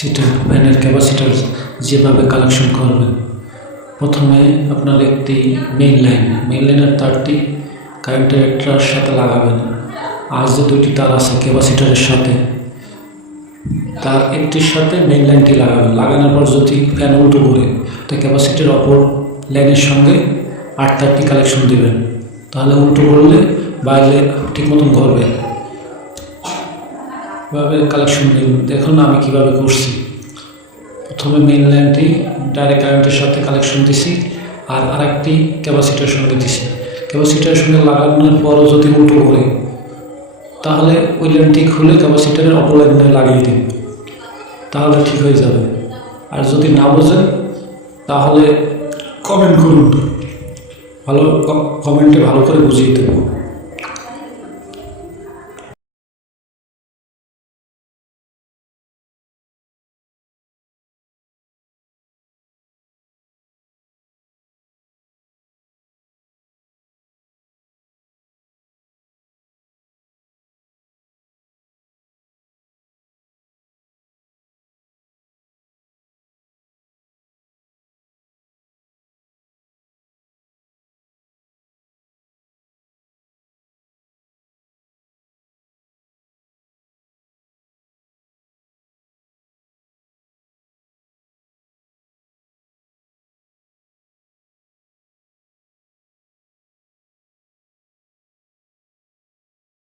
ফ্যানের ক্যাপাসিটার যেভাবে কালেকশন করবেন, প্রথমে আপনার একটি মেইন লাইনের তারটি কারেন্টের একটার সাথে লাগাবেন। আর যে দুটি তার আছে ক্যাপাসিটারের সাথে, তার একটির সাথে মেইন লাইনটি লাগাবেন। লাগানোর পর যদি ফ্যান উল্টো ঘুরে, তো ক্যাপাসিটির অপর লাইনের সঙ্গে আর তারটি কালেকশন দেবেন। তাহলে উল্টো করলে বাইরে ঠিক মতন ঘুরবে। এভাবে কালেকশন দেবেন। দেখুন আমি কীভাবে করছি। প্রথমে মেইন লাইনটি ডাইরেক্ট কারেন্টের সাথে কালেকশন দিছি, আর আরেকটি ক্যাপাসিটারের সঙ্গে দিছি। ক্যাপাসিটারের সঙ্গে লাগানোর পরও যদি উল্টো করে, তাহলে ওই লাইনটি খুলে ক্যাপাসিটারের অপর লাইনে লাগিয়ে দিন, তাহলে ঠিক হয়ে যাবে। আর যদি না বোঝেন তাহলে কমেন্ট করুন, কমেন্টে ভালো করে বুঝিয়ে দেবো।